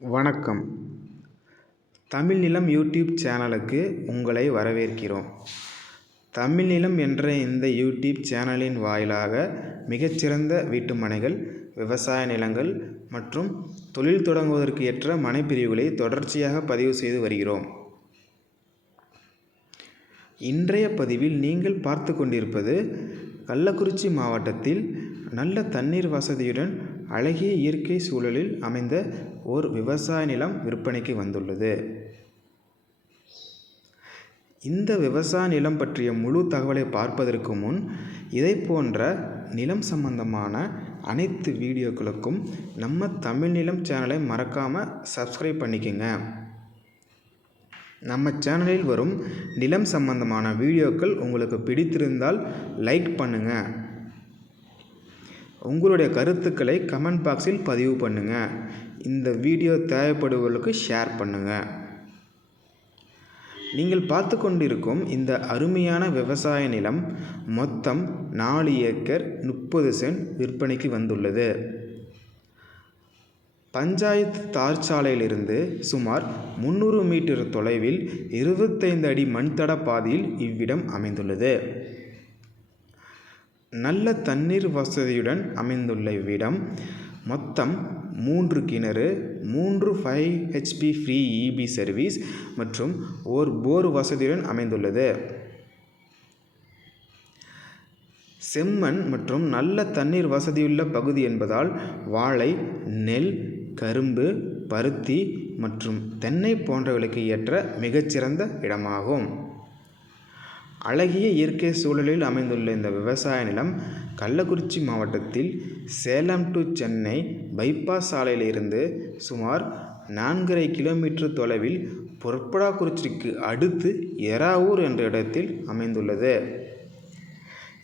வணக்கம். தமிழ் நிலம் யூடியூப் சேனலுக்கு உங்களை வரவேற்கிறோம். தமிழ் நிலம் என்ற இந்த யூடியூப் சேனலின் வாயிலாக மிகச்சிறந்த வீட்டுமனைகள், விவசாய நிலங்கள் மற்றும் தொழில் தொடங்குவதற்கு ஏற்ற மனைப்பிரிவுகளை தொடர்ச்சியாக பதிவு செய்து வருகிறோம். இன்றைய பதிவில் நீங்கள் பார்த்து கொண்டிருப்பது கள்ளக்குறிச்சி மாவட்டத்தில் நல்ல தண்ணீர் வசதியுடன் அழகிய இயற்கை சூழலில் அமைந்த ஓர் விவசாய நிலம் விற்பனைக்கு வந்துள்ளது. இந்த விவசாய நிலம் பற்றிய முழு தகவலை பார்ப்பதற்கு முன் இதை போன்ற நிலம் சம்பந்தமான அனைத்து வீடியோக்களுக்கும் நம்ம தமிழ் நிலம் சேனலை மறக்காமல் சப்ஸ்கிரைப் பண்ணிக்கோங்க. நம்ம சேனலில் வரும் நிலம் சம்பந்தமான வீடியோக்கள் உங்களுக்கு பிடித்திருந்தால் லைக் பண்ணுங்கள். உங்களுடைய கருத்துக்களை கமெண்ட் பாக்ஸில் பதிவு பண்ணுங்கள். இந்த வீடியோ தேவைப்படுபவர்களுக்கு ஷேர் பண்ணுங்கள். நீங்கள் பார்த்து கொண்டிருக்கும் இந்த அருமையான விவசாய நிலம் மொத்தம் 4 ஏக்கர் 30 சென்ட் விற்பனைக்கு வந்துள்ளது. பஞ்சாயத்து தார் சாலையிலிருந்து சுமார் 300 மீட்டர் தொலைவில் 25 அடி மண்தட பாதையில் இவ்விடம் அமைந்துள்ளது. நல்ல தண்ணீர் வசதியுடன் அமைந்துள்ள இவ்விடம் மொத்தம் 3 கிணறு, 3 5 HP ஃப்ரீ EB சர்வீஸ் மற்றும் ஓர் போர் வசதியுடன் அமைந்துள்ளது. செம்மண் மற்றும் நல்ல தண்ணீர் வசதியுள்ள பகுதி என்பதால் வாழை, நெல், கரும்பு, பருத்தி மற்றும் தென்னை போன்றவைகளுக்கு ஏற்ற மிகச்சிறந்த இடமாகும். அழகிய இயற்கை சூழலில் அமைந்துள்ள இந்த விவசாய நிலம் கள்ளக்குறிச்சி மாவட்டத்தில் சேலம் டு சென்னை பைபாஸ் சாலையிலிருந்து சுமார் 4.5 கிலோமீட்டர் தொலைவில் பொற்படாக்குறிச்சிக்கு அடுத்து எறாவூர் என்ற இடத்தில் அமைந்துள்ளது.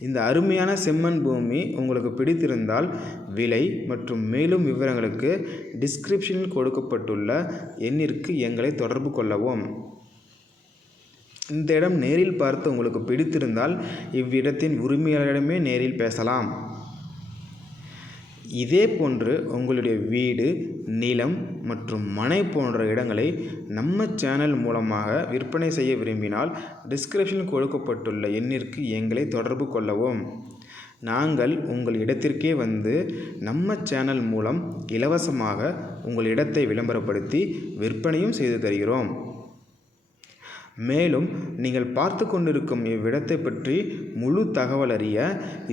இந்த அருமையான செம்மண் பூமி உங்களுக்கு பிடித்திருந்தால் விலை மற்றும் மேலும் விவரங்களுக்கு டிஸ்கிரிப்ஷனில் கொடுக்கப்பட்டுள்ள எண்ணிற்கு எங்களை தொடர்பு கொள்ளவும். இந்த இடம் நேரில் பார்த்து உங்களுக்கு பிடித்திருந்தால் இவ்விடத்தின் உரிமையாளரிடமே நேரில் பேசலாம். இதே போன்று உங்களுடைய வீடு, நிலம் மற்றும் மனை போன்ற இடங்களை நம்ம சேனல் மூலமாக விற்பனை செய்ய விரும்பினால் டிஸ்கிரிப்ஷனில் கொடுக்கப்பட்டுள்ள எண்ணிற்கு எங்களை தொடர்பு கொள்ளவும். நாங்கள் உங்கள் இடத்திற்கே வந்து நம்ம சேனல் மூலம் இலவசமாக உங்கள் இடத்தை விளம்பரப்படுத்தி விற்பனையும் செய்து தருகிறோம். மேலும் நீங்கள் பார்த்து கொண்டிருக்கும் இவ்விடத்தை பற்றி முழு தகவல் அறிய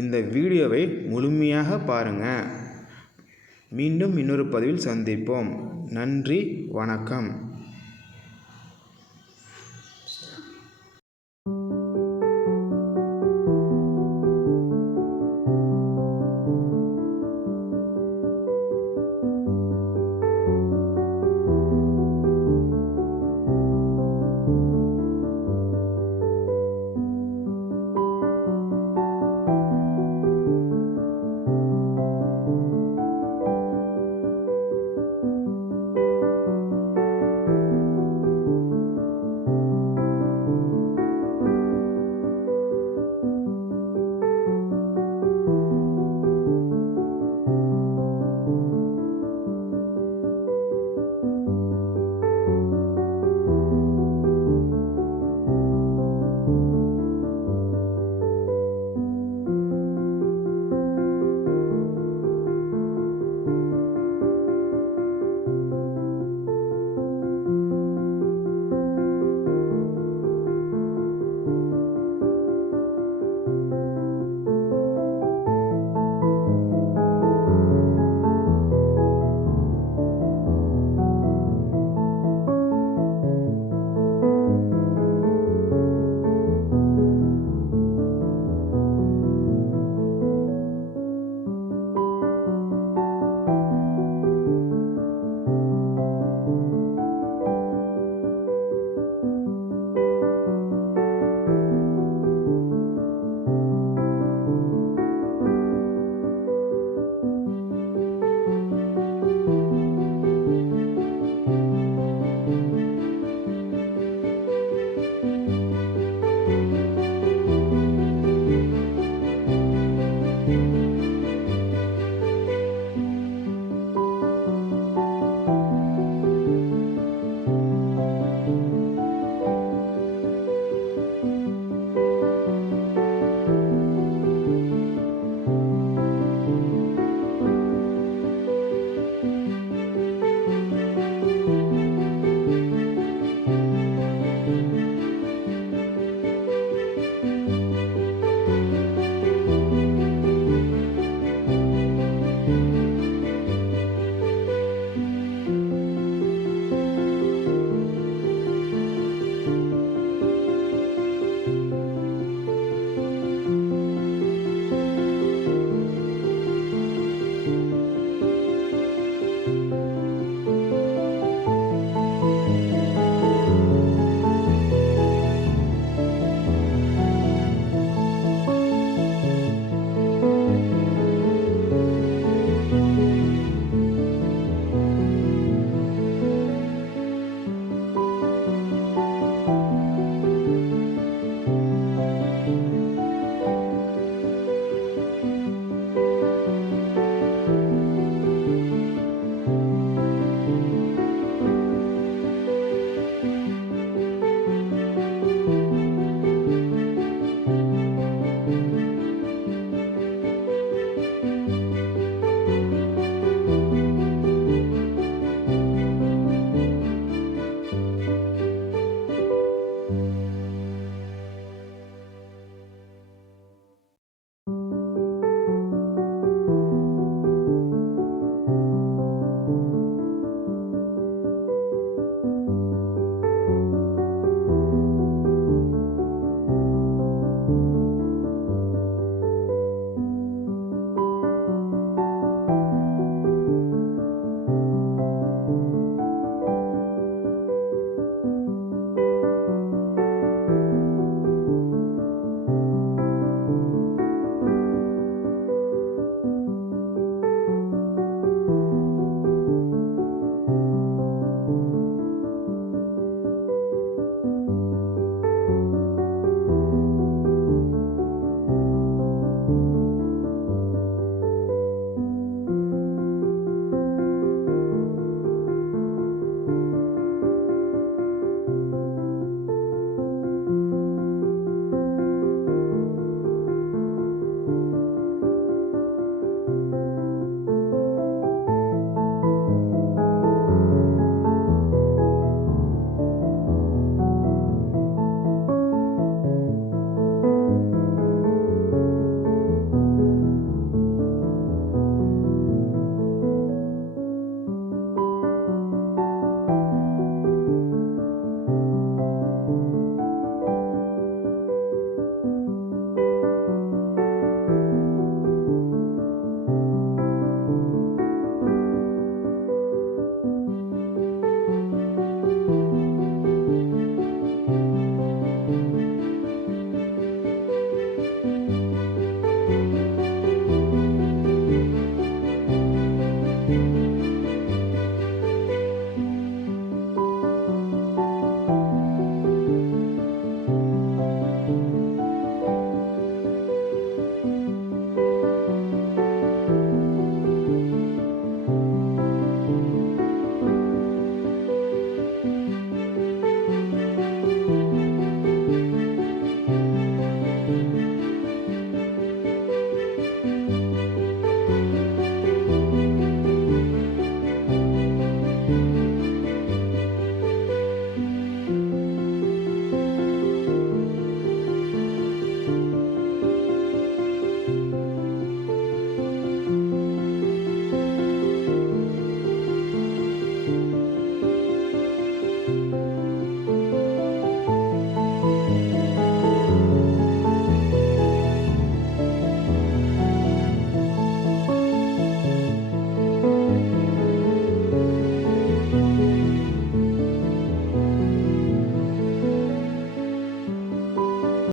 இந்த வீடியோவை முழுமையாக பாருங்கள். மீண்டும் இன்னொரு பதிவில் சந்திப்போம். நன்றி, வணக்கம்.